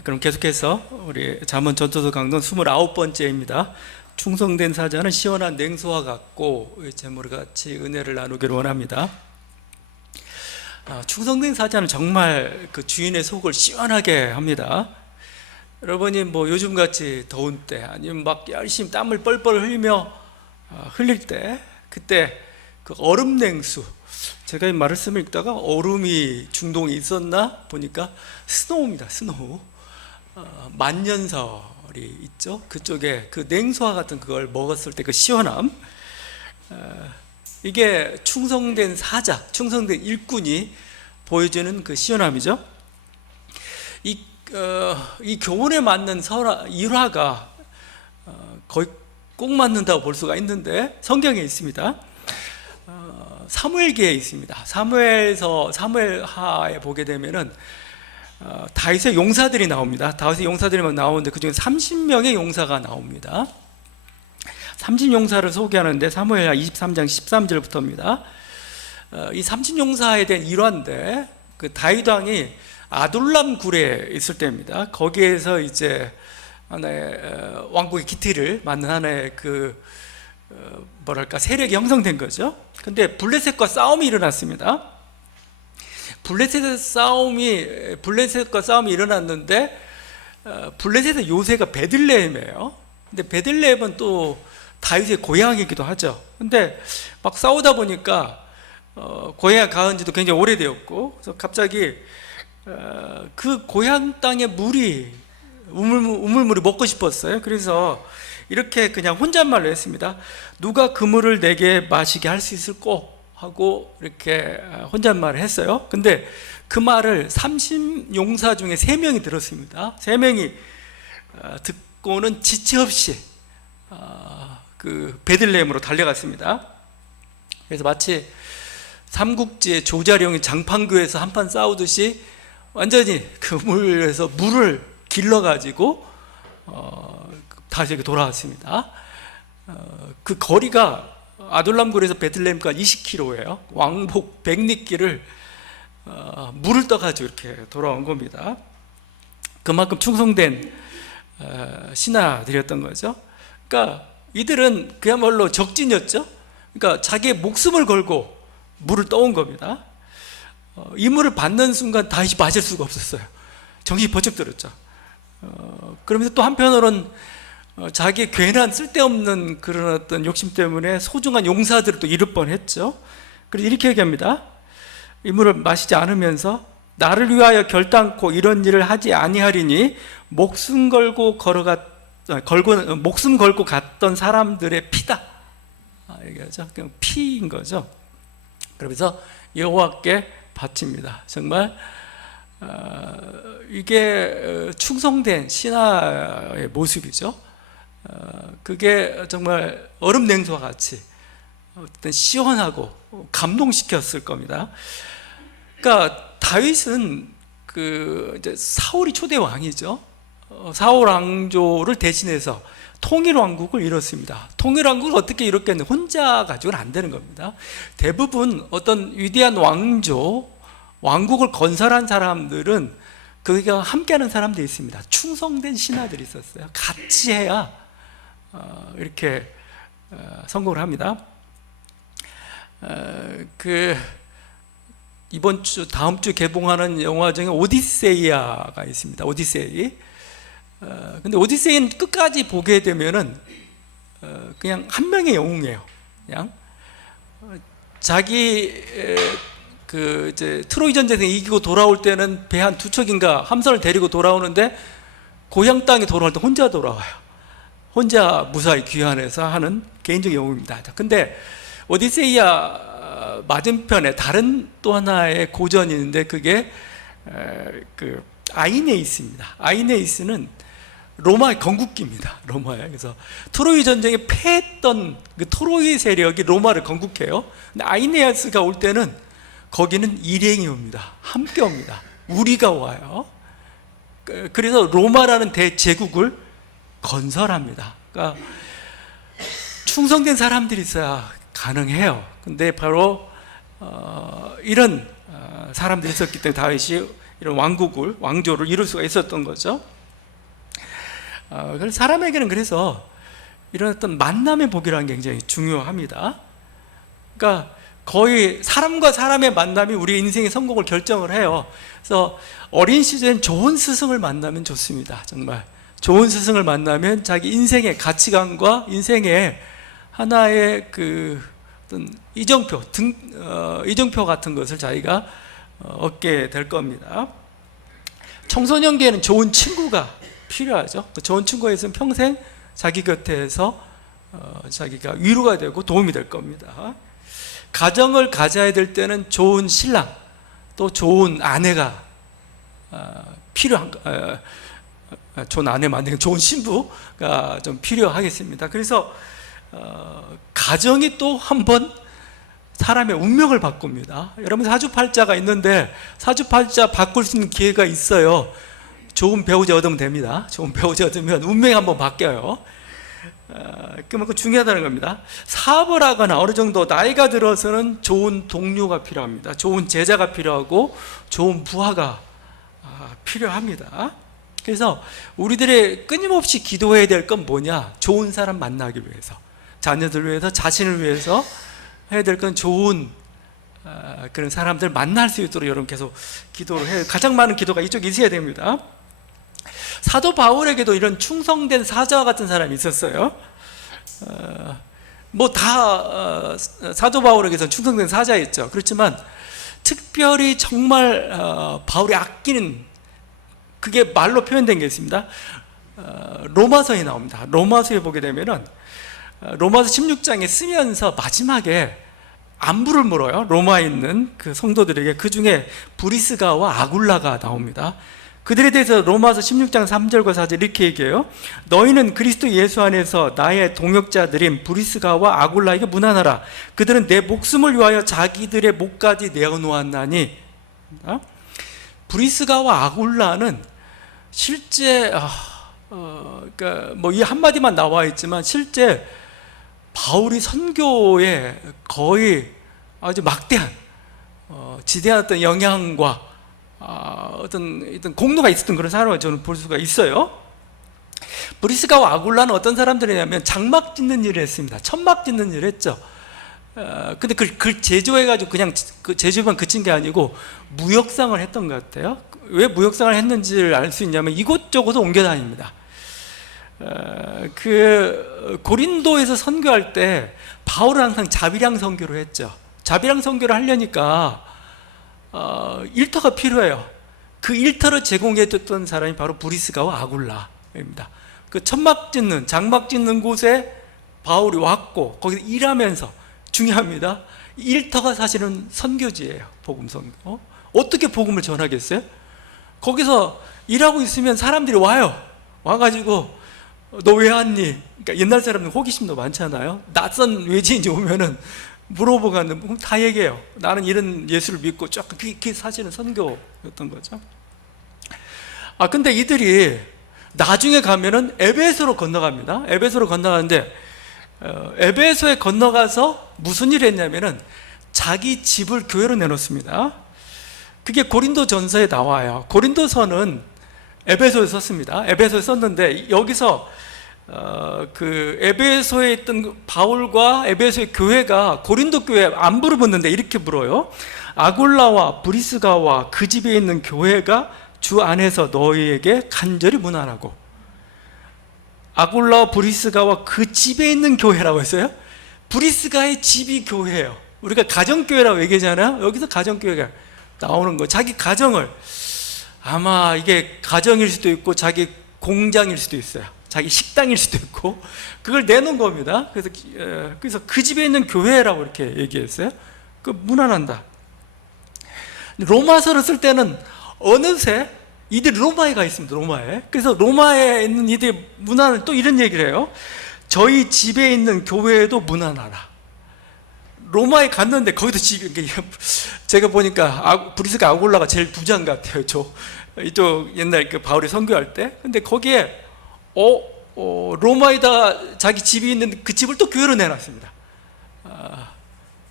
그럼 계속해서 우리 잠언 전도서 강론 29번째입니다. 충성된 사자는 시원한 냉수와 같고 제목과 같이 은혜를 나누기를 원합니다. 충성된 사자는 정말 그 주인의 속을 시원하게 합니다. 여러분이 뭐 요즘같이 더운 때 아니면 막 열심히 땀을 뻘뻘 흘리며 흘릴 때 그때 그 얼음 냉수, 제가 이 말씀을 읽다가 얼음이 중동에 있었나 보니까 스노우입니다. 스노우. 만년설이 있죠. 그쪽에 그 냉수와 같은 그걸 먹었을 때 그 시원함, 이게 충성된 사자, 충성된 일꾼이 보여주는 그 시원함이죠. 이 교훈에 맞는 일화가 거의 꼭 맞는다고 볼 수가 있는데 성경에 있습니다. 사무엘기에 있습니다. 사무엘하에 보게 되면은 다윗의 용사들이 나옵니다. 다윗의 용사들이 나오는데 그중에 30명의 용사가 나옵니다. 30용사를 소개하는데 사무엘하 23장 13절부터입니다. 이 30용사에 대한 일화인데 그 다윗 왕이 아둘람 굴에 있을 때입니다. 거기에서 이제 하나의 왕국의 기틀을 맞는 하나의 그 뭐랄까 세력이 형성된 거죠. 근데 블레셋과 싸움이 일어났습니다. 블레셋과 싸움이 일어났는데 블레셋의 요새가 베들레헴이에요. 근데 베들레헴은 또 다윗의 고향이기도 하죠. 근데 막 싸우다 보니까 고향에 가은 지도 굉장히 오래되었고, 그래서 갑자기 그 고향 땅의 우물물이 먹고 싶었어요. 그래서 이렇게 그냥 혼잣말로 했습니다. 누가 그 물을 내게 마시게 할 수 있을꼬? 하고 이렇게 혼잣말을 했어요. 근데 그 말을 30용사 중에 3명이 들었습니다. 3명이 듣고는 지체 없이 그 베들레헴으로 달려갔습니다. 그래서 마치 삼국지의 조자룡이 장판교에서 한판 싸우듯이 완전히 그 물에서 물을 길러가지고 다시 돌아왔습니다. 그 거리가 아둘람굴에서 베들레헴까지 20km예요. 왕복 100리길을 물을 떠가지고 이렇게 돌아온 겁니다. 그만큼 충성된 신하들이었던 거죠. 그러니까 이들은 그야말로 적진이었죠. 그러니까 자기의 목숨을 걸고 물을 떠온 겁니다. 이 물을 받는 순간 다시 마실 수가 없었어요. 정신이 번쩍 들었죠. 그러면서 또 한편으로는 자기의 괜한 쓸데없는 그런 어떤 욕심 때문에 소중한 용사들을 또 잃을 뻔했죠. 그래서 이렇게 얘기합니다. 이 물을 마시지 않으면서 나를 위하여 결단코 이런 일을 하지 아니하리니 목숨 걸고 갔던 사람들의 피다. 얘기하죠. 그냥 피인 거죠. 그러면서 여호와께 바칩니다. 정말 이게 충성된 신하의 모습이죠. 그게 정말 얼음 냉수와 같이 어떤 시원하고 감동시켰을 겁니다. 그러니까 다윗은 이제 사울이 초대 왕이죠. 사울 왕조를 대신해서 통일 왕국을 이뤘습니다. 통일 왕국을 어떻게 이뤘겠냐? 혼자 가지고는 안 되는 겁니다. 대부분 어떤 위대한 왕국을 건설한 사람들은 그가 함께하는 사람들이 있습니다. 충성된 신하들이 있었어요. 같이 해야 이렇게 성공을 합니다. 이번 주 다음 주 개봉하는 영화 중에 오디세이아가 있습니다. 오디세이. 근데 오디세이는 끝까지 보게 되면은 그냥 한 명의 영웅이에요. 그냥 자기 이제 트로이 전쟁에 이기고 돌아올 때는 배 한 2척인가 함선을 데리고 돌아오는데 고향 땅에 돌아올 때 혼자 돌아와요. 혼자 무사히 귀환해서 하는 개인적 영웅입니다. 근데 오디세이아 맞은편에 다른 또 하나의 고전이 있는데 그게 그 아이네이스입니다. 아이네이스는 로마의 건국기입니다. 로마에. 그래서 트로이 전쟁에 패했던 그 트로이 세력이 로마를 건국해요. 근데 아이네이스가 올 때는 거기는 일행이 옵니다. 함께 옵니다. 우리가 와요. 그래서 로마라는 대제국을 건설합니다. 그러니까 충성된 사람들이 있어야 가능해요. 근데 바로 이런 사람들이 있었기 때문에 다윗이 이런 왕조를 이룰 수가 있었던 거죠. 그래서 사람에게는 그래서 이런 어떤 만남의 복이라는 게 굉장히 중요합니다. 그러니까 거의 사람과 사람의 만남이 우리 인생의 성공을 결정을 해요. 그래서 어린 시절엔 좋은 스승을 만나면 좋습니다. 정말 좋은 스승을 만나면 자기 인생의 가치관과 인생의 하나의 그 어떤 이정표 같은 것을 자기가 얻게 될 겁니다. 청소년기에는 좋은 친구가 필요하죠. 좋은 친구가 있으면 평생 자기 곁에서 자기가 위로가 되고 도움이 될 겁니다. 가정을 가져야 될 때는 좋은 신랑, 또 좋은 아내가 좋은 아내 만들기 좋은 신부가 좀 필요하겠습니다. 그래서 가정이 또 한 번 사람의 운명을 바꿉니다. 여러분 사주팔자가 있는데 사주팔자 바꿀 수 있는 기회가 있어요. 좋은 배우자 얻으면 됩니다. 좋은 배우자 얻으면 운명이 한번 바뀌어요. 그만큼 중요하다는 겁니다. 사업을 하거나 어느 정도 나이가 들어서는 좋은 동료가 필요합니다. 좋은 제자가 필요하고 좋은 부하가 필요합니다. 그래서 우리들의 끊임없이 기도해야 될 건 뭐냐? 좋은 사람 만나기 위해서, 자녀들 위해서, 자신을 위해서 해야 될 건 좋은 그런 사람들 만날 수 있도록 여러분 계속 기도를 해요. 가장 많은 기도가 이쪽에 있어야 됩니다. 사도 바울에게도 이런 충성된 사자와 같은 사람이 있었어요. 사도 바울에게서 충성된 사자였죠. 그렇지만 특별히 정말 바울이 아끼는, 그게 말로 표현된 게 있습니다. 로마서에 나옵니다. 로마서에 보게 되면은 로마서 16장에 쓰면서 마지막에 안부를 물어요. 로마에 있는 그 성도들에게. 그 중에 브리스가와 아굴라가 나옵니다. 그들에 대해서 로마서 16장 3절과 4절 이렇게 얘기해요. 너희는 그리스도 예수 안에서 나의 동역자들인 브리스가와 아굴라에게 문안하라. 그들은 내 목숨을 위하여 자기들의 목까지 내어놓았나니. 브리스가와 아굴라는 실제 그러니까 뭐 이 한마디만 나와 있지만 실제 바울이 선교에 거의 아주 막대한 지대한 어떤 영향과 어떤 공로가 있었던 그런 사람을 저는 볼 수가 있어요. 브리스가와 아굴라는 어떤 사람들이냐면 장막 짓는 일을 했습니다. 천막 짓는 일을 했죠. 근데 그걸 제조해가지고 그냥 그 제조만 그친 게 아니고 무역상을 했던 것 같아요. 왜 무역상을 했는지를 알 수 있냐면 이곳저곳 옮겨 다닙니다. 그 고린도에서 선교할 때 바울은 항상 자비량 선교를 했죠. 자비량 선교를 하려니까 일터가 필요해요. 그 일터를 제공해줬던 사람이 바로 브리스가와 아굴라입니다. 그 천막 짓는, 장막 짓는 곳에 바울이 왔고 거기서 일하면서, 중요합니다, 일터가 사실은 선교지예요. 복음 선교. 어떻게 복음을 전하겠어요? 거기서 일하고 있으면 사람들이 와가지고 너 왜 왔니? 그러니까 옛날 사람들 호기심도 많잖아요. 낯선 외지인이 오면은 물어보고 다 얘기해요. 나는 이런 예수를 믿고 쫙. 그게 사실은 선교였던 거죠. 근데 이들이 나중에 가면은 에베소로 건너갑니다. 에베소로 건너가는데 에베소에 건너가서 무슨 일을 했냐면은 자기 집을 교회로 내놓습니다. 그게 고린도 전서에 나와요. 고린도서는 에베소에 썼습니다. 에베소에 썼는데 여기서 그 에베소에 있던 바울과 에베소의 교회가 고린도 교회 안부를 묻는데 이렇게 물어요. 아굴라와 브리스가와 그 집에 있는 교회가 주 안에서 너희에게 간절히 문안하고. 아굴라와 브리스가와 그 집에 있는 교회라고 했어요. 브리스가의 집이 교회예요. 우리가 가정교회라고 얘기하잖아요. 여기서 가정교회가 나오는 거예요. 자기 가정을, 아마 이게 가정일 수도 있고 자기 공장일 수도 있어요. 자기 식당일 수도 있고, 그걸 내놓은 겁니다. 그래서 그 집에 있는 교회라고 이렇게 얘기했어요. 그 문안한다. 로마서를 쓸 때는 어느새 이들이 로마에 가 있습니다. 로마에. 그래서 로마에 있는 이들이 문안을 또 이런 얘기를 해요. 저희 집에 있는 교회에도 문안하라. 로마에 갔는데 거기도 집이, 제가 보니까 브리스가 아굴라가 제일 부자인 것 같아요. 이쪽 옛날 그 바울이 선교할 때. 근데 거기에 로마에다 자기 집이 있는 그 집을 또 교회로 내놨습니다.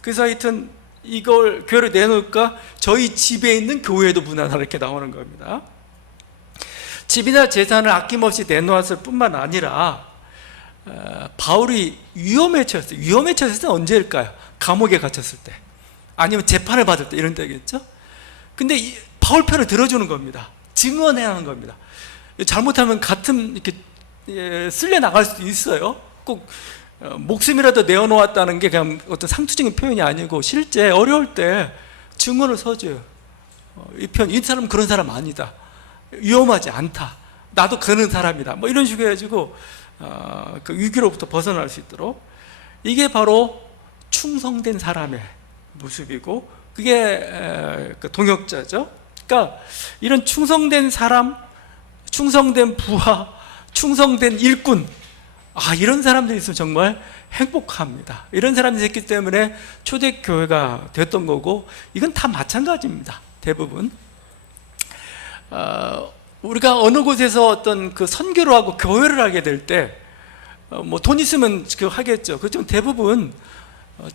그래서 하여튼 이걸 교회로 내놓을까? 저희 집에 있는 교회도 무난하다 이렇게 나오는 겁니다. 집이나 재산을 아낌없이 내놓았을 뿐만 아니라 바울이 위험에 처했어요. 위험에 처했을 때 언제일까요? 감옥에 갇혔을 때, 아니면 재판을 받을 때, 이런 때겠죠. 근데 바울 편을 들어주는 겁니다. 증언해야 하는 겁니다. 잘못하면 같은 이렇게 쓸려 나갈 수도 있어요. 꼭 목숨이라도 내어놓았다는 게 그냥 어떤 상투적인 표현이 아니고 실제 어려울 때 증언을 서줘요. 이 사람은 그런 사람 아니다, 위험하지 않다, 나도 그런 사람이다, 뭐 이런 식으로 해가지고 그 위기로부터 벗어날 수 있도록. 이게 바로 충성된 사람의 모습이고, 그게 그 동역자죠. 그러니까 이런 충성된 사람, 충성된 부하, 충성된 일꾼, 이런 사람들이 있으면 정말 행복합니다. 이런 사람들이 있기 때문에 초대교회가 됐던 거고, 이건 다 마찬가지입니다. 대부분 우리가 어느 곳에서 어떤 그 선교를 하고 교회를 하게 될 때 뭐 돈 있으면 그 하겠죠. 그렇지만 대부분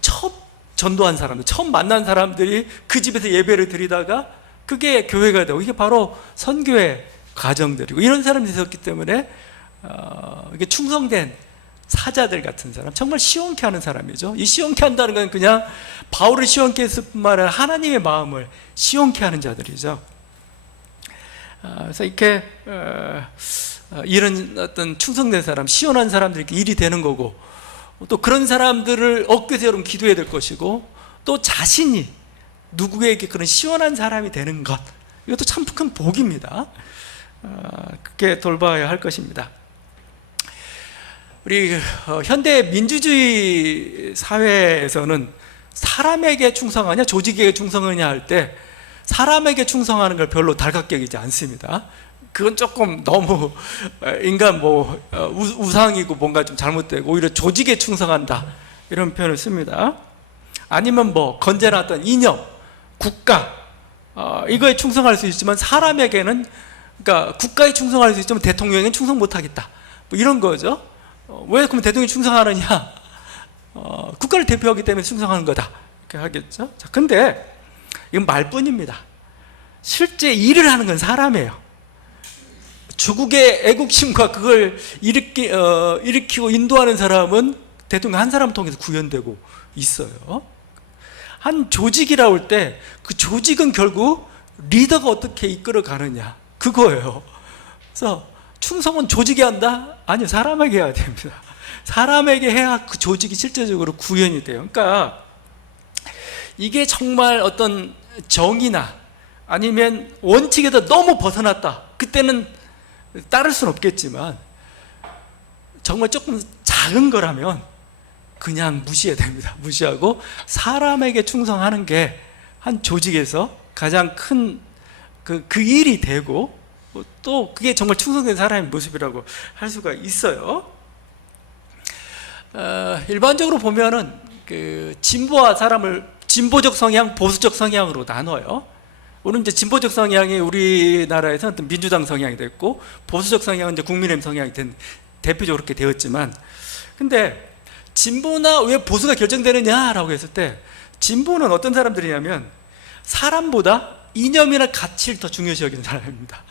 처음 전도한 사람들, 처음 만난 사람들이 그 집에서 예배를 드리다가 그게 교회가 되고, 이게 바로 선교의 과정들이고, 이런 사람들이 있었기 때문에 이게 충성된 사자들 같은 사람, 정말 시원케 하는 사람이죠. 이 시원케 한다는 건 그냥 바울을 시원케 했을 뿐만 아니라 하나님의 마음을 시원케 하는 자들이죠. 그래서 이렇게 이런 어떤 충성된 사람, 시원한 사람들이 이렇게 일이 되는 거고, 또 그런 사람들을 얻기 위해서 여러분 기도해야 될 것이고, 또 자신이 누구에게 그런 시원한 사람이 되는 것, 이것도 참 큰 복입니다. 그렇게 돌봐야 할 것입니다. 우리 현대 민주주의 사회에서는 사람에게 충성하냐 조직에게 충성하냐 할 때 사람에게 충성하는 걸 별로 달갑게 않습니다. 그건 조금 너무 인간 우상이고 뭔가 좀 잘못되고, 오히려 조직에 충성한다 이런 표현을 씁니다. 아니면 건재놨던 이념, 국가, 이거에 충성할 수 있지만 사람에게는, 그러니까 국가에 충성할 수 있지만 대통령에게는 충성 못하겠다, 이런 거죠. 왜 그럼 대통령이 충성하느냐? 국가를 대표하기 때문에 충성하는 거다 이렇게 하겠죠. 자, 근데 이건 말뿐입니다. 실제 일을 하는 건 사람이에요. 주국의 애국심과 그걸 일으키고 인도하는 사람은 대통령 한 사람을 통해서 구현되고 있어요. 한 조직이라고 할 때 그 조직은 결국 리더가 어떻게 이끌어 가느냐, 그거예요. 그래서 충성은 조직이 한다? 아니요, 사람에게 해야 됩니다. 사람에게 해야 그 조직이 실제적으로 구현이 돼요. 그러니까 이게 정말 어떤 정의나 아니면 원칙에서 너무 벗어났다, 그때는 따를 수는 없겠지만, 정말 조금 작은 거라면 그냥 무시해야 됩니다. 무시하고 사람에게 충성하는 게 한 조직에서 가장 큰 그 일이 되고, 또 그게 정말 충성된 사람의 모습이라고 할 수가 있어요. 일반적으로 보면은 그 진보와 사람을 진보적 성향, 보수적 성향으로 나눠요. 오늘 이제 진보적 성향이 우리나라에서 어떤 민주당 성향이 됐고, 보수적 성향은 이제 국민의힘 성향이 대표적으로 그렇게 되었지만, 근데 진보나 왜 보수가 결정되느냐라고 했을 때, 진보는 어떤 사람들이냐면 사람보다 이념이나 가치를 더 중요시 여기는 사람입니다.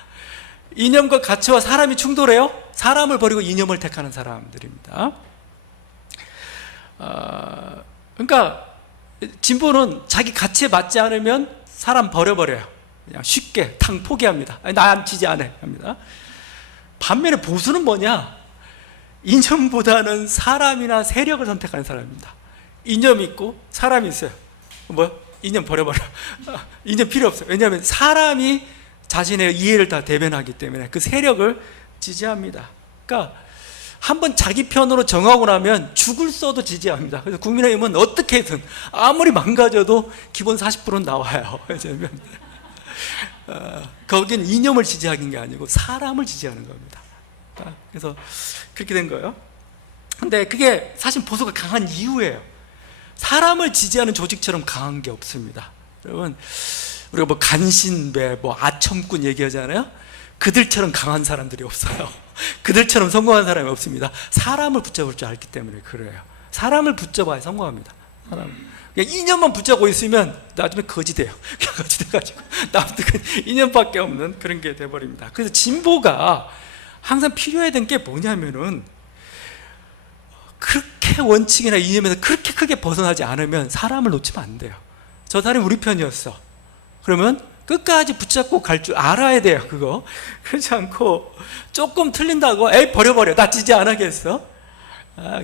이념과 가치와 사람이 충돌해요? 사람을 버리고 이념을 택하는 사람들입니다. 그러니까 진보는 자기 가치에 맞지 않으면 사람 버려버려요. 그냥 쉽게 탕 포기합니다. 나 안 지지 않아 합니다. 반면에 보수는 뭐냐? 이념보다는 사람이나 세력을 선택하는 사람입니다. 이념 있고 사람이 있어요. 이념 버려버려. 이념 필요 없어요. 왜냐하면 사람이 자신의 이해를 다 대변하기 때문에 그 세력을 지지합니다. 그러니까 한번 자기 편으로 정하고 나면 죽을 써도 지지합니다. 그래서 국민의힘은 어떻게든 아무리 망가져도 기본 40%는 나와요. 왜냐하면 거긴 이념을 지지하는 게 아니고 사람을 지지하는 겁니다. 그래서 그렇게 된 거예요. 근데 그게 사실 보수가 강한 이유예요. 사람을 지지하는 조직처럼 강한 게 없습니다. 여러분, 우리가 간신배, 아첨꾼 얘기하잖아요. 그들처럼 강한 사람들이 없어요. 그들처럼 성공한 사람이 없습니다. 사람을 붙잡을 줄 알기 때문에 그래요. 사람을 붙잡아야 성공합니다. 그냥 인연만 붙잡고 있으면 나중에 거지 돼요. 거지 돼가지고 남들은 인연밖에 없는 그런 게 돼버립니다. 그래서 진보가 항상 필요해야 되는 게 뭐냐면은, 그렇게 원칙이나 이념에서 그렇게 크게 벗어나지 않으면 사람을 놓치면 안 돼요. 저 사람이 우리 편이었어. 그러면 끝까지 붙잡고 갈 줄 알아야 돼요. 그거 그렇지 않고 조금 틀린다고 에이 버려버려 나 지지 안 하겠어,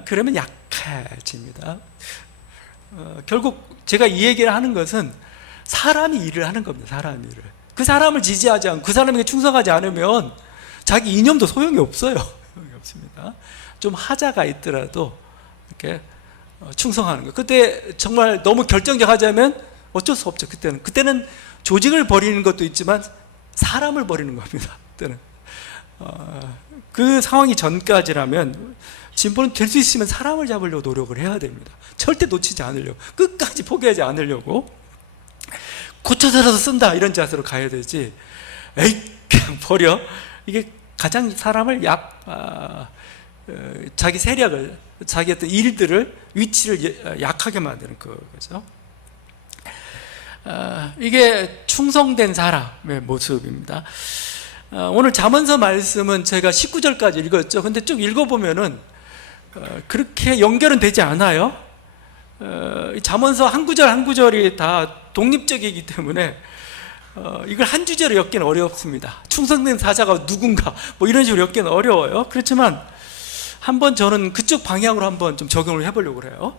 그러면 약해집니다. 결국 제가 이 얘기를 하는 것은 사람이 일을 하는 겁니다. 사람이 일을, 그 사람을 지지하지 않고 그 사람에게 충성하지 않으면 자기 이념도 소용이 없어요. 소용이 없습니다. 좀 하자가 있더라도 이렇게 충성하는 거. 그때 정말 너무 결정적하자면 어쩔 수 없죠. 그때는 조직을 버리는 것도 있지만 사람을 버리는 겁니다. 그때는 그 상황이 전까지라면 진보는 될 수 있으면 사람을 잡으려고 노력을 해야 됩니다. 절대 놓치지 않으려고, 끝까지 포기하지 않으려고, 고쳐서라도 쓴다 이런 자세로 가야 되지, 에이 그냥 버려, 이게 가장 사람을 자기 세력을, 자기 어떤 일들을, 위치를 약하게 만드는 거죠. 이게 충성된 사람의 모습입니다. 오늘 잠언서 말씀은 제가 19절까지 읽었죠. 근데 쭉 읽어보면은 그렇게 연결은 되지 않아요. 잠언서 한 구절 한 구절이 다 독립적이기 때문에 이걸 한 주제로 엮기는 어렵습니다. 충성된 사자가 누군가 뭐 이런 식으로 엮기는 어려워요. 그렇지만 한번 저는 그쪽 방향으로 한번 좀 적용을 해보려고 해요.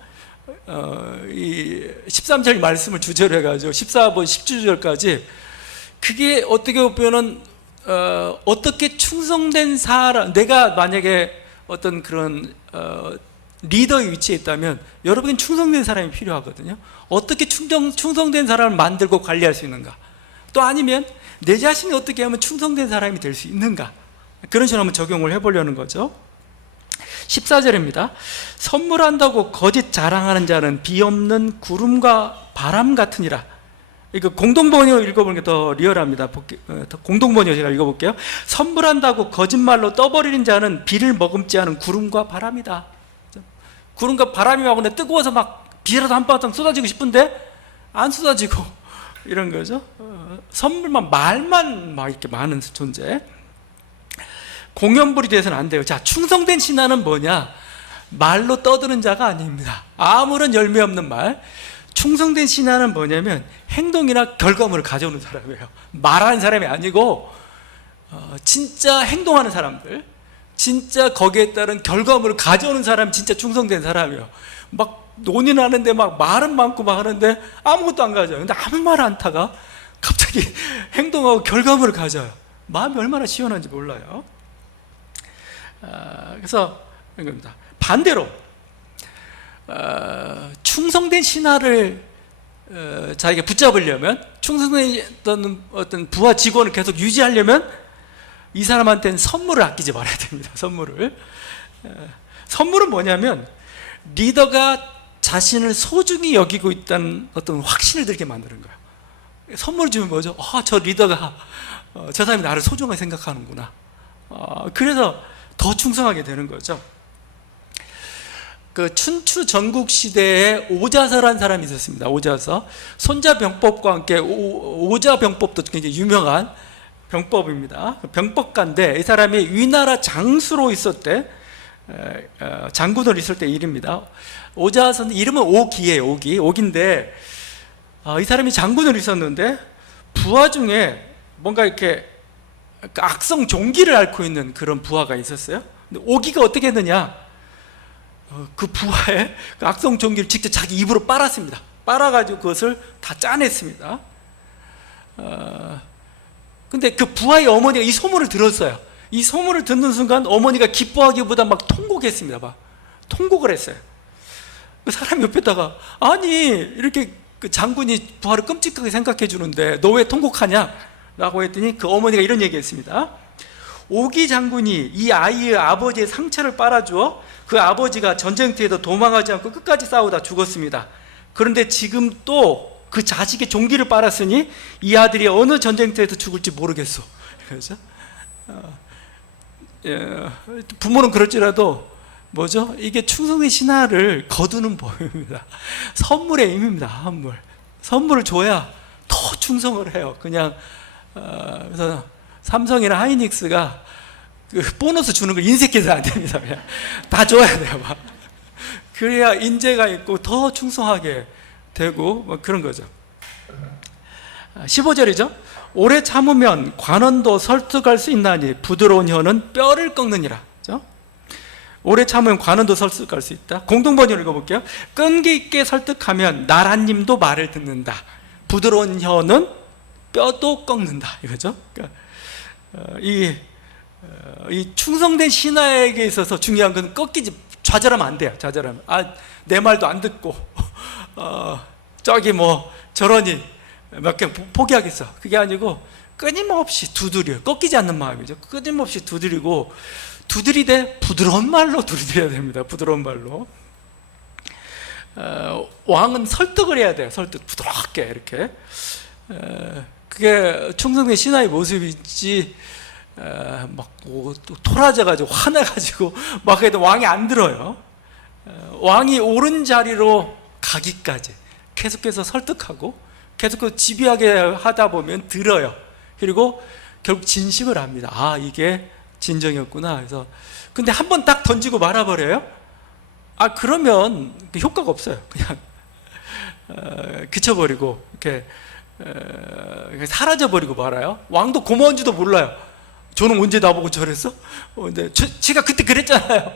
이 13절 말씀을 주제로 해가지고 14번 17절까지, 그게 어떻게 보면은 어떻게 충성된 사람, 내가 만약에 어떤 그런 리더의 위치에 있다면 여러분은 충성된 사람이 필요하거든요. 어떻게 충성된 사람을 만들고 관리할 수 있는가, 또 아니면 내 자신이 어떻게 하면 충성된 사람이 될 수 있는가, 그런 식으로 한번 적용을 해보려는 거죠. 14절입니다. 선물한다고 거짓 자랑하는 자는 비 없는 구름과 바람 같으니라. 이거 공동번역으로 읽어보는 게 더 리얼합니다. 공동번역 제가 읽어볼게요. 선물한다고 거짓말로 떠버리는 자는 비를 머금지 않은 구름과 바람이다. 구름과 바람이 막 오는데 뜨거워서 막 비라도 한 바탕 쏟아지고 싶은데 안 쏟아지고 이런 거죠. 선물만, 말만 막 이렇게 많은 존재. 공연불이 돼서는 안 돼요. 자, 충성된 신하는 뭐냐? 말로 떠드는 자가 아닙니다. 아무런 열매 없는 말. 충성된 신하는 뭐냐면 행동이나 결과물을 가져오는 사람이에요. 말하는 사람이 아니고 진짜 행동하는 사람들, 진짜 거기에 따른 결과물을 가져오는 사람이 진짜 충성된 사람이에요. 막 논의는 하는데 막 말은 많고 막 하는데 아무것도 안 가져요. 근데 아무 말 안 타가 갑자기 행동하고 결과물을 가져요. 마음이 얼마나 시원한지 몰라요. 그래서 이런 겁니다. 반대로 충성된 신하를 자기가 붙잡으려면, 충성된 어떤 부하 직원을 계속 유지하려면 이 사람한테는 선물을 아끼지 말아야 됩니다. 선물은 뭐냐면 리더가 자신을 소중히 여기고 있다는 어떤 확신을 들게 만드는 거예요. 선물을 주면 뭐죠? 저 리더가 저 사람이 나를 소중하게 생각하는구나. 그래서 더 충성하게 되는 거죠. 그 춘추 전국 시대에 오자서라는 사람이 있었습니다. 오자서. 손자병법과 함께 오자병법도 굉장히 유명한 병법입니다. 병법가인데 이 사람이 위나라 장수로 있었대. 장군으로 있을 때 일입니다. 오자서는 이름은 오기예요. 오기인데 이 사람이 장군으로 있었는데 부하 중에 뭔가 이렇게 악성 종기를 앓고 있는 그런 부하가 있었어요. 근데 오기가 어떻게 했느냐? 그 부하의 그 악성 종기를 직접 자기 입으로 빨았습니다. 빨아가지고 그것을 다 짜냈습니다. 근데 그 부하의 어머니가 이 소문을 들었어요. 이 소문을 듣는 순간 어머니가 기뻐하기보다 막 통곡했습니다. 막 통곡을 했어요. 그 사람 옆에다가, 아니 이렇게 그 장군이 부하를 끔찍하게 생각해 주는데 너 왜 통곡하냐? 라고 했더니 그 어머니가 이런 얘기했습니다. 오기 장군이 이 아이의 아버지의 상처를 빨아주어 그 아버지가 전쟁터에도 도망하지 않고 끝까지 싸우다 죽었습니다. 그런데 지금 또 그 자식의 종기를 빨았으니 이 아들이 어느 전쟁터에서 죽을지 모르겠소. 그렇죠? 부모는 그럴지라도 뭐죠? 이게 충성의 신화를 거두는 법입니다. 선물의 의미입니다. 선물을 줘야 더 충성을 해요. 그냥 그래서 삼성이나 하이닉스가 그 보너스 주는 걸 인색해서 안 됩니다. 그냥 다 줘야 돼요. 막. 그래야 인재가 있고 더 충성하게 되고 뭐 그런 거죠. 15절이죠. 오래 참으면 관원도 설득할 수 있나니 부드러운 혀는 뼈를 꺾느니라. 그렇죠? 오래 참으면 관원도 설득할 수 있다. 공동번역을 읽어볼게요. 끈기 있게 설득하면 나라님도 말을 듣는다. 부드러운 혀는 뼈도 꺾는다. 이거죠. 그러니까 이 충성된 신하에게 있어서 중요한 건 꺾이지, 좌절하면 안 돼요. 좌절하면 내 말도 안 듣고 저기 뭐 저러니 몇 개 포기하겠어. 그게 아니고 끊임없이 두드려, 꺾이지 않는 마음이죠. 끊임없이 두드리고 두드리되 부드러운 말로 두드려야 됩니다. 부드러운 말로. 왕은 설득을 해야 돼요. 설득, 부드럽게 이렇게. 그게 충성된 신하의 모습이지. 막 토라져가지고 화나가지고 막 해도 왕이 안 들어요. 왕이 옳은 자리로 가기까지 계속해서 설득하고 계속해서 집요하게 하다 보면 들어요. 그리고 결국 진심을 압니다. 이게 진정이었구나. 그래서 근데 한 번 딱 던지고 말아버려요. 그러면 효과가 없어요. 그냥 그쳐버리고 이렇게 사라져버리고 말아요. 왕도 고마운 줄도 몰라요. 저는 언제 나보고 저랬어? 근데 제가 그때 그랬잖아요.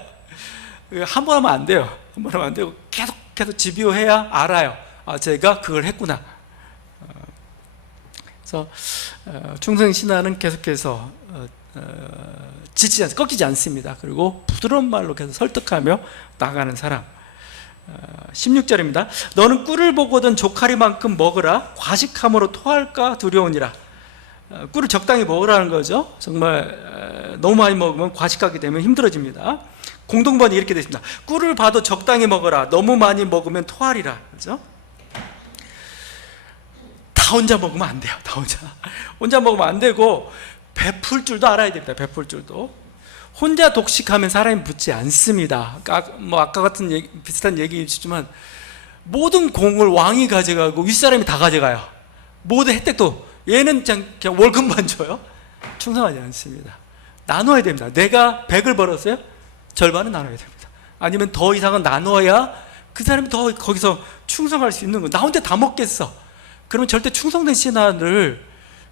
한 번 하면 안 돼요. 한 번 하면 안 되고 계속 집요해야 알아요. 제가 그걸 했구나. 그래서 충성 신하는 계속해서 꺾이지 않습니다. 그리고 부드러운 말로 계속 설득하며 나가는 사람. 16절입니다. 너는 꿀을 보거든 조카리만큼 먹으라. 과식함으로 토할까 두려우니라. 꿀을 적당히 먹으라는 거죠. 정말 너무 많이 먹으면 과식하게 되면 힘들어집니다. 공동번이 이렇게 되어 있습니다. 꿀을 봐도 적당히 먹어라. 너무 많이 먹으면 토하리라. 그렇죠? 다 혼자 먹으면 안 돼요. 다 혼자 먹으면 안 되고 베풀 줄도 알아야 됩니다. 베풀 줄도. 혼자 독식하면 사람이 붙지 않습니다. 아까 같은 비슷한 얘기이지만 모든 공을 왕이 가져가고 윗사람이 다 가져가요. 모든 혜택도 얘는 그냥 월급만 줘요. 충성하지 않습니다. 나눠야 됩니다. 내가 100을 벌었어요? 절반은 나눠야 됩니다. 아니면 더 이상은 나눠야 그 사람이 더 거기서 충성할 수 있는 거예요. 나 혼자 다 먹겠어. 그러면 절대 충성된 신하를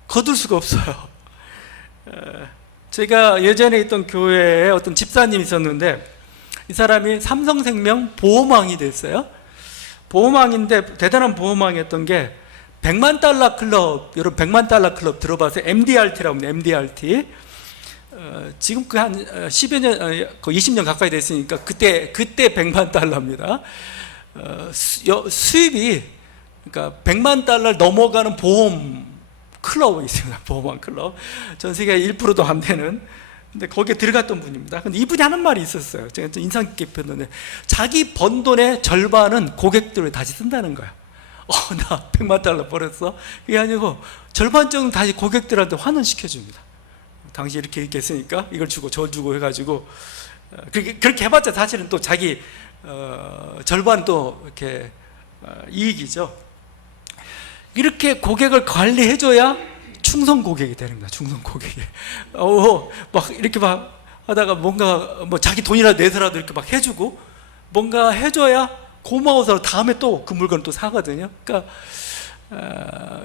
거둘 수가 없어요. 제가 예전에 있던 교회에 어떤 집사님이 있었는데 이 사람이 삼성생명 보험왕이 됐어요. 보험왕인데 대단한 보험왕이었던 게 100만 달러 클럽, 여러분 100만 달러 클럽 들어봐서 MDRT라고 합니다. MDRT. 지금 그 한 10여 년, 거의 20년 가까이 됐으니까 그때 100만 달러입니다. 수입이 그러니까 100만 달러를 넘어가는 보험 클럽이 있습니다. 보험왕 클럽. 전 세계 1%도 안 되는. 근데 거기에 들어갔던 분입니다. 근데 이분이 하는 말이 있었어요. 제가 좀 인상 깊게 폈는데 자기 번 돈의 절반은 고객들을 다시 쓴다는 거야. 나 100만 달러 벌었어. 그게 아니고 절반 정도 다시 고객들한테 환원시켜줍니다. 당시 이렇게 했으니까 이걸 주고 저 주고 해가지고 그렇게 해봤자 사실은 또 자기 절반 또 이렇게 이익이죠. 이렇게 고객을 관리해줘야 충성 고객이 되는 거야. 충성 고객이. 막 이렇게 막 하다가 뭔가 뭐 자기 돈이라도 내서라도 이렇게 막 해주고 뭔가 해줘야 고마워서 다음에 또 그 물건을 또 사거든요. 그러니까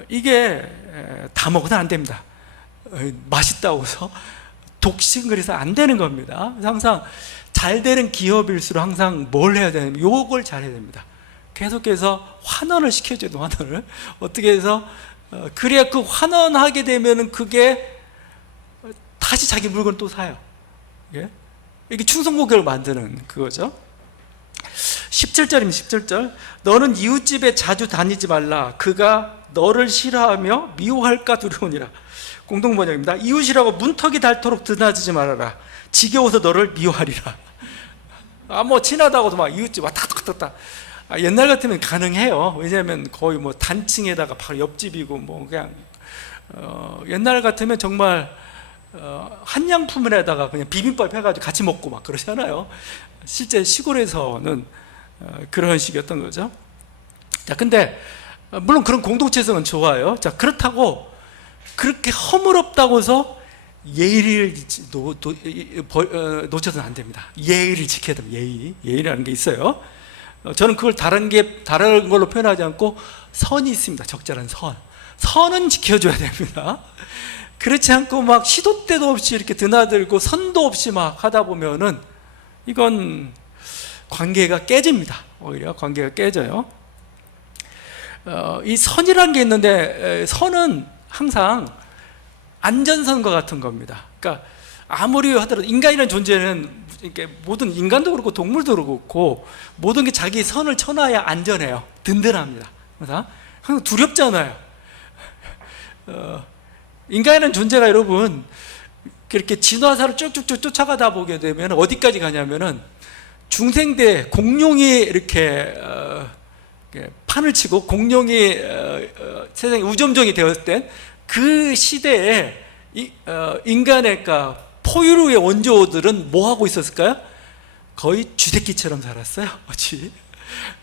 이게 다 먹어도 안 됩니다. 맛있다고 해서 독식을 해서 안 되는 겁니다. 항상 잘 되는 기업일수록 항상 뭘 해야 되냐면 요걸 잘 해야 됩니다. 계속해서 환원을 시켜줘야 돼요. 환원을 어떻게 해서 그래야 그 환원하게 되면은 그게 다시 자기 물건 또 사요. 이게 충성 고객을 만드는 그거죠. 17절입니다. 17절. 너는 이웃집에 자주 다니지 말라. 그가 너를 싫어하며 미워할까 두려우니라. 공동번역입니다. 이웃이라고 문턱이 닳도록 드나들지 말아라. 지겨워서 너를 미워하리라. 뭐 친하다고도 막 이웃집 왔다 갔다 갔다. 옛날 같으면 가능해요. 왜냐하면 거의 뭐 단층에다가 바로 옆집이고 뭐 그냥 옛날 같으면 정말 한양품에다가 그냥 비빔밥 해가지고 같이 먹고 막 그러잖아요. 실제 시골에서는 그런 식이었던 거죠. 자, 근데 물론 그런 공동체성은 좋아요. 자, 그렇다고 그렇게 허물없다고 해서 예의를 놓쳐서는 안 됩니다. 예의를 지켜야 됩니다. 예의라는 게 있어요. 저는 그걸 다른 걸로 표현하지 않고 선이 있습니다. 적절한 선은 지켜줘야 됩니다. 그렇지 않고 막 시도 때도 없이 이렇게 드나들고 선도 없이 막 하다 보면은 이건 관계가 깨집니다. 오히려 관계가 깨져요. 이 선이라는 게 있는데, 선은 항상 안전선과 같은 겁니다. 그러니까 아무리 하더라도 인간이라는 존재는 이렇게 모든 인간도 그렇고 동물도 그렇고 모든 게 자기 선을 쳐놔야 안전해요. 든든합니다. 그래서 항상 두렵잖아요. 인간이라는 존재가 여러분 그렇게 진화사를 쭉쭉쭉 쫓아가다 보게 되면 어디까지 가냐면은 중생대 공룡이 이렇게 판을 치고 공룡이 세상에 우점종이 되었을 때 그 시대에 인간의 포유류의 원조들은 뭐 하고 있었을까요? 거의 쥐새끼처럼 살았어요.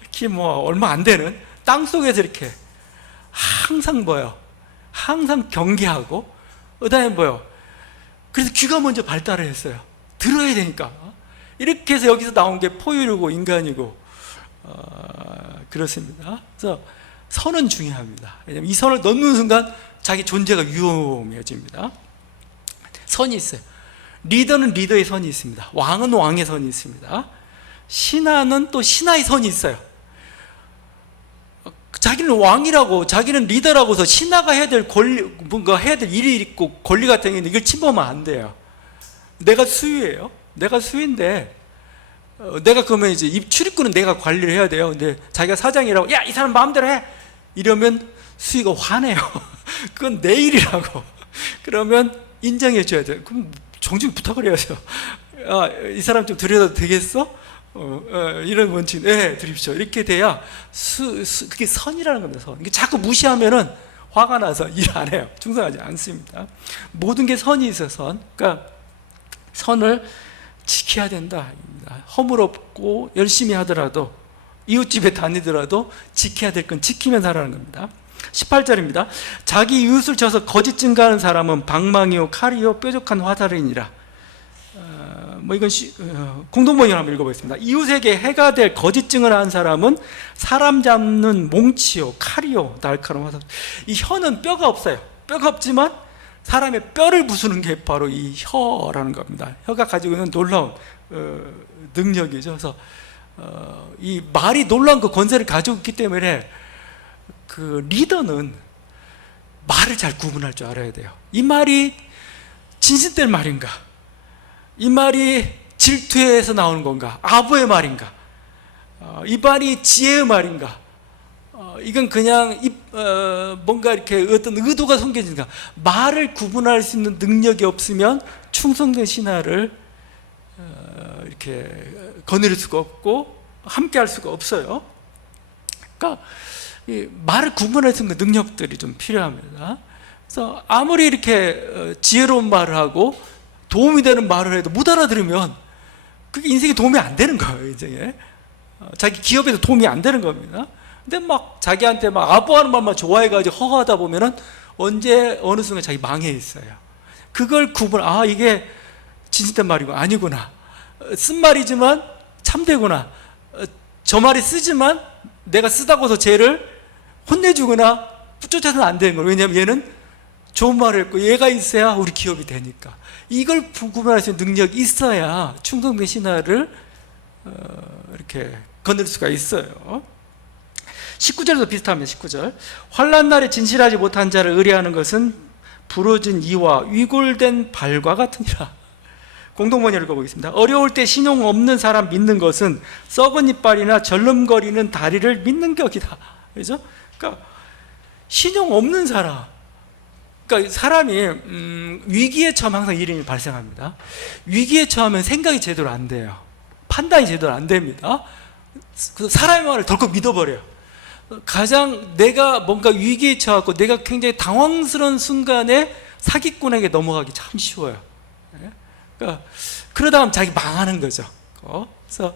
키 얼마 안 되는 땅 속에서 이렇게 항상 항상 경계하고, 그다음에 그래서 귀가 먼저 발달을 했어요. 들어야 되니까. 이렇게 해서 여기서 나온 게 포유류고 인간이고, 그렇습니다. 그래서 선은 중요합니다. 왜냐하면 이 선을 넘는 순간 자기 존재가 위험해집니다. 선이 있어요. 리더는 리더의 선이 있습니다. 왕은 왕의 선이 있습니다. 신하는 또 신하의 선이 있어요. 자기는 왕이라고, 자기는 리더라고서 신하가 해야 될 뭔가 해야 될 일이 있고 권리 같은 게 있는데 이걸 침범하면 안 돼요. 내가 수위예요. 내가 수위인데, 내가 그러면 이제 출입구는 내가 관리를 해야 돼요. 근데 자기가 사장이라고, 야, 이 사람 마음대로 해! 이러면 수위가 화내요. 그건 내 일이라고. 그러면 인정해 줘야 돼요. 그럼 정중히 부탁을 해야죠. 이 사람 좀 들여다도 되겠어? 이런 원칙, 네, 드립시오. 이렇게 돼야 그게 선이라는 겁니다. 선. 이게 자꾸 무시하면은 화가 나서 일 안 해요. 충성하지 않습니다. 모든 게 선이 있어요. 그러니까 선을 지켜야 된다. 허물없고 열심히 하더라도, 이웃집에 다니더라도 지켜야 될 건 지키면서 하라는 겁니다. 18절입니다. 자기 이웃을 쳐서 거짓 증가하는 사람은 방망이요 칼이요 뾰족한 화살이니라. 이건 공동번역을 한번 읽어보겠습니다. 이웃에게 해가 될 거짓 증언을 한 사람은 사람 잡는 몽치요 칼이요 날카로운 화살. 이 혀는 뼈가 없어요. 뼈가 없지만 사람의 뼈를 부수는 게 바로 이 혀라는 겁니다. 혀가 가지고 있는 놀라운 능력이죠. 그래서 이 말이 놀라운 그 권세를 가지고 있기 때문에 그 리더는 말을 잘 구분할 줄 알아야 돼요. 이 말이 진실된 말인가? 이 말이 질투에서 나오는 건가? 아부의 말인가? 이 말이 지혜의 말인가? 이건 그냥 뭔가 이렇게 어떤 의도가 숨겨진가? 말을 구분할 수 있는 능력이 없으면 충성된 신하를 이렇게 거느릴 수가 없고 함께 할 수가 없어요. 그러니까 이 말을 구분할 수 있는 능력들이 좀 필요합니다. 그래서 아무리 이렇게 지혜로운 말을 하고 도움이 되는 말을 해도 못 알아들으면 그게 인생에 도움이 안 되는 거예요. 인생에 자기 기업에서 도움이 안 되는 겁니다. 근데 막 자기한테 막 아부하는 말만 좋아해가지고 허하다 보면은 언제 어느 순간 자기 망해 있어요. 그걸 이게 진실된 말이고 아니구나, 쓴 말이지만 참되구나, 저 말이 쓰지만 내가 쓰다고서 쟤를 혼내주거나 붙여줘서는 안 되는 거예요. 왜냐하면 얘는 좋은 말을 했고 얘가 있어야 우리 기업이 되니까. 이걸 구분할 수 있는 능력이 있어야 충성된 신하를 이렇게 거늘 수가 있어요. 19절도 비슷합니다. 19절. 환난 날에 진실하지 못한 자를 의뢰하는 것은 부러진 이와 위골된 발과 같으니라. 공동번역 읽어보겠습니다. 어려울 때 신용 없는 사람 믿는 것은 썩은 이빨이나 절름거리는 다리를 믿는 격이다. 그렇죠? 그러니까 신용 없는 사람, 그러니까 사람이 위기에 처하면 항상 이름이 발생합니다. 위기에 처하면 생각이 제대로 안 돼요. 판단이 제대로 안 됩니다. 그래서 사람의 말을 덜컥 믿어버려요. 가장 내가 뭔가 위기에 처하고 내가 굉장히 당황스러운 순간에 사기꾼에게 넘어가기 참 쉬워요. 그러니까 그러다 보면 자기 망하는 거죠. 그래서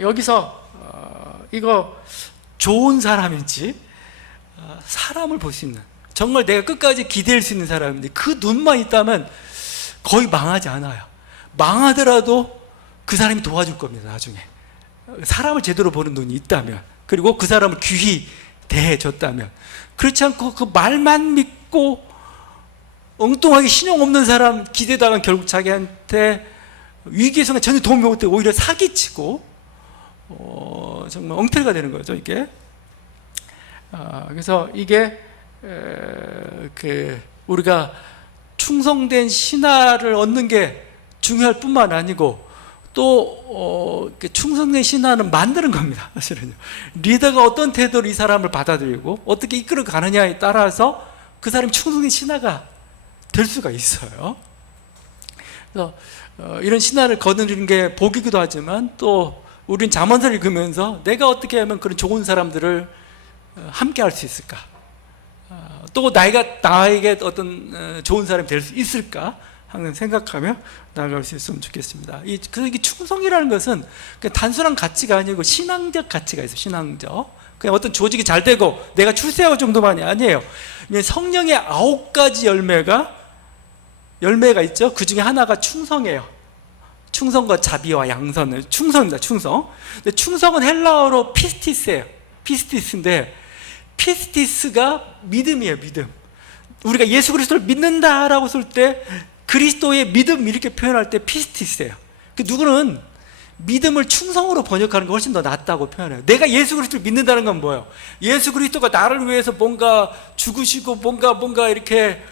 여기서 이거 좋은 사람인지 사람을 볼 수 있는, 정말 내가 끝까지 기댈 수 있는 사람인데 그 눈만 있다면 거의 망하지 않아요. 망하더라도 그 사람이 도와줄 겁니다. 나중에 사람을 제대로 보는 눈이 있다면, 그리고 그 사람을 귀히 대해줬다면. 그렇지 않고 그 말만 믿고 엉뚱하게 신용 없는 사람 기대다가 결국 자기한테 위기의 순간 전혀 도움이 못되고 오히려 사기치고 정말 엉터리가 되는 거죠, 이게. 그래서 이게 우리가 충성된 신하를 얻는 게 중요할 뿐만 아니고 또 충성된 신하는 만드는 겁니다, 사실은요. 리더가 어떤 태도로 이 사람을 받아들이고 어떻게 이끌어 가느냐에 따라서 그 사람이 충성된 신하가 될 수가 있어요. 그래서 이런 신하를 거느리는 게 복이기도 하지만, 또 우린 잠언서를 읽으면서 내가 어떻게 하면 그런 좋은 사람들을 함께 할 수 있을까, 또 나에게 어떤 좋은 사람이 될 수 있을까 항상 생각하며 나아갈 수 있으면 좋겠습니다. 이 충성이라는 것은 그냥 단순한 가치가 아니고 신앙적 가치가 있어요. 신앙적. 그냥 어떤 조직이 잘 되고 내가 출세하고 정도만이 아니에요. 성령의 9가지 열매가 있죠. 그 중에 하나가 충성이에요. 충성과 자비와 양선을, 충성입니다. 충성. 근데 충성은 헬라어로 피스티스예요. 피스티스인데, 피스티스가 믿음이에요. 믿음. 우리가 예수 그리스도를 믿는다라고 쓸 때 그리스도의 믿음 이렇게 표현할 때 피스티스예요. 누구는 믿음을 충성으로 번역하는 게 훨씬 더 낫다고 표현해요. 내가 예수 그리스도를 믿는다는 건 뭐예요? 예수 그리스도가 나를 위해서 뭔가 죽으시고 뭔가 이렇게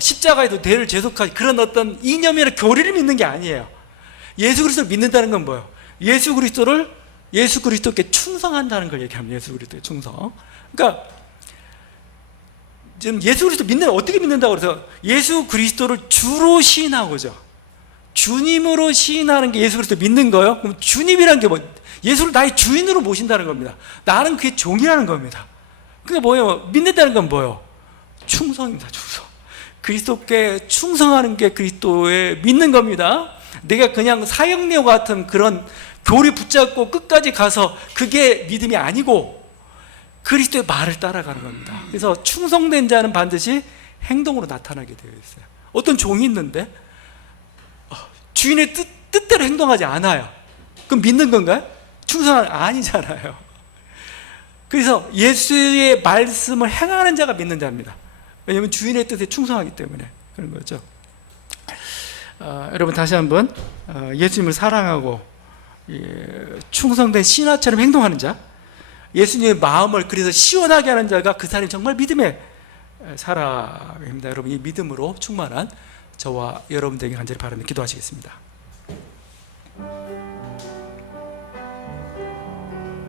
십자가에도 대를 제속하지, 그런 어떤 이념이나 교리를 믿는 게 아니에요. 예수 그리스도를 믿는다는 건 뭐예요? 예수 그리스도께 충성한다는 걸 얘기합니다. 예수 그리스도의 충성. 그러니까 지금 예수 그리스도 어떻게 믿는다고 그래서 예수 그리스도를 주로 시인하고죠. 주님으로 시인하는 게 예수 그리스도 믿는 거예요. 그럼 주님이란 게 예수를 나의 주인으로 모신다는 겁니다. 나는 그의 종이라는 겁니다. 그게 뭐예요? 믿는다는 건 뭐예요? 충성입니다. 충성. 그리스도께 충성하는 게 그리스도에 믿는 겁니다. 내가 그냥 사형리와 같은 그런 교리 붙잡고 끝까지 가서 그게 믿음이 아니고 그리스도의 말을 따라가는 겁니다. 그래서 충성된 자는 반드시 행동으로 나타나게 되어 있어요. 어떤 종이 있는데 주인의 뜻대로 행동하지 않아요. 그럼 믿는 건가요? 충성은 아니잖아요. 그래서 예수의 말씀을 행하는 자가 믿는 자입니다. 왜냐하면 주인의 뜻에 충성하기 때문에 그런 거죠. 여러분 다시 한번 예수님을 사랑하고 충성된 신하처럼 행동하는 자, 예수님의 마음을 그래서 시원하게 하는 자가 그 사람이 정말 믿음의 사람입니다. 여러분 이 믿음으로 충만한 저와 여러분들에게 간절히 바라며 기도하시겠습니다.